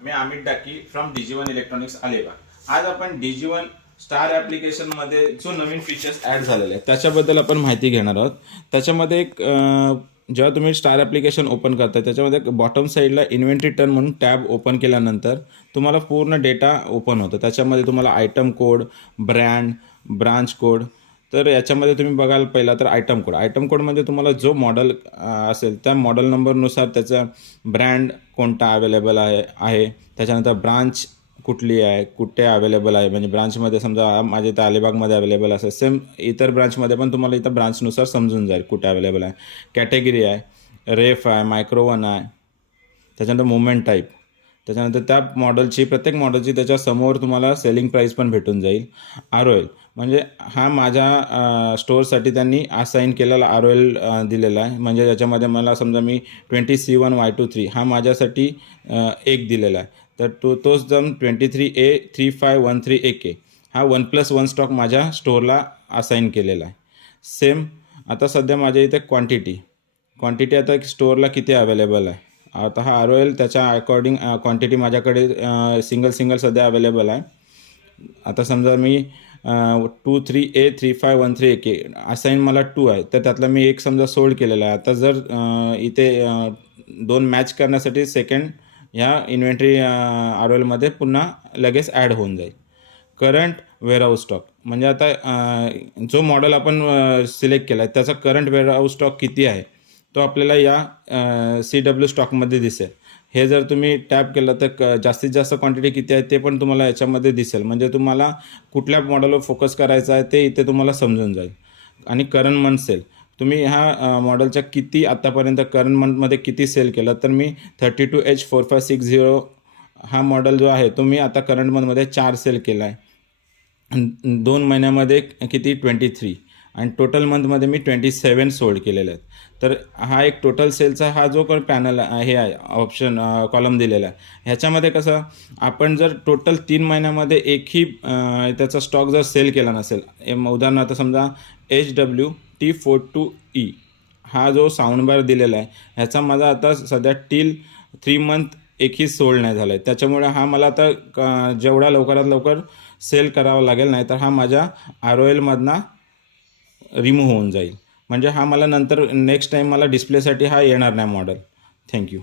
Me Amit Daki from DG1 electronics Alibag. आज आपण DG1 star application मध्ये जो नवीन फीचर्स ॲड झालेले आहेत त्याच्याबद्दल आपण माहिती घेणार आहोत। त्याच्यामध्ये एक जेव्हा तुम्ही स्टार ॲप्लिकेशन ओपन करता त्याच्यामध्ये बॉटम साईडला इन्व्हेंटरी टर्न म्हणून टॅब ओपन केल्यानंतर तुम्हाला पूर्ण डेटा ओपन होतो। त्याच्यामध्ये तुम्हाला item code, brand, branch code, तर याच्यामध्ये तुम्ही बघाल पहिला तर आयटम कोड म्हणजे तुम्हाला जो मॉडेल असेल त्या मॉडेल नंबरनुसार त्याचा ब्रँड कोणता अवेलेबल आहे त्याच्यानंतर ब्रांच कुठली आहे, कुठे अवेलेबल आहे, म्हणजे ब्रांचमध्ये समजा माझ्या इथं अलिबागमध्ये अवेलेबल असेल, सेम इतर ब्रांचमध्ये पण तुम्हाला इथं ब्रांचनुसार समजून जाईल कुठे अवेलेबल आहे। कॅटेगरी आहे, रेफ आहे, मायक्रोवन आहे, त्याच्यानंतर मुवमेंट टाईप, त्याच्यानंतर त्या मॉडेलची प्रत्येक मॉडेलची त्याच्यासमोर तुम्हाला सेलिंग प्राईस पण भेटून जाईल। ROL म्हणजे हा माझ्या स्टोअरसाठी त्यांनी असाइन केलेला ROL दिलेला आहे, म्हणजे त्याच्यामध्ये मला समजा मी 20C1Y23 हा माझ्यासाठी एक दिलेला आहे, तर तोच जम 23A3513AK हा 1+1 स्टॉक माझ्या स्टोअरला असाइन केलेला आहे। सेम आता सध्या माझ्या इथे क्वांटिटी आता स्टोअरला किती अवेलेबल आहे, आता हा ROL त्याच्या अकॉर्डिंग क्वांटिटी माझ्याकडे सिंगल सध्या अवेलेबल आहे। आता समजा मी 23A3513AK असाइन मला 2 आहे, तर त्यातला मी एक समजा सोल्ड केलेला आहे। आता जर इथे 2 मॅच करण्यासाठी सेकंड ह्या इन्व्हेंटरी ROLमध्ये पुन्हा लगेच ॲड होऊन जाईल। करंट वेअरहाऊस स्टॉक म्हणजे आता जो मॉडेल आपण सिलेक्ट केला आहे त्याचा करंट वेअरहाऊस स्टॉक किती आहे तो आपल्याला या CW स्टॉकमध्ये दिसेल। हे जर तुम्ही टॅप केलं तर जास्तीत जास्त क्वांटिटी किती आहे ते पण तुम्हाला याच्यामध्ये दिसेल, म्हणजे तुम्हाला कुठल्या मॉडेलवर फोकस करायचं आहे ते इथे तुम्हाला समजून जाईल। आणि करंट मंथ सेल तुम्ही ह्या मॉडेलच्या किती आत्तापर्यंत करंट मंथमध्ये किती सेल केलं, तर मी 32H4560 हा मॉडेल जो आहे तो मी आता करंट मंथमध्ये 4 सेल केला आहे। 2 महिन्यामध्ये किती 23 आणि टोटल मंथमध्ये मी 27 सोल्ड केलेले आहेत। तर हा एक टोटल सेलचा हा जो पण पॅनल हे आहे ऑप्शन कॉलम दिलेला आहे, ह्याच्यामध्ये कसं आपण जर टोटल 3 महिन्यामध्ये एकही त्याचा स्टॉक जर सेल केला नसेल, उदाहरणार्थ समजा HWT42E हा जो साऊंड बार दिलेला आहे ह्याचा माझा आता सध्या टिल 3 मंथ एकही सोल्ड नाही झाला आहे, त्याच्यामुळे हा मला आता जेवढा लवकरात लवकर सेल करावा लागेल, नाही तर हा माझ्या ROLमधनं रिमूव्ह होऊन जाईल, म्हणजे हा मला नंतर नेक्स्ट टाईम मला डिस्प्लेसाठी हा येणार नाही मॉडेल। थँक्यू।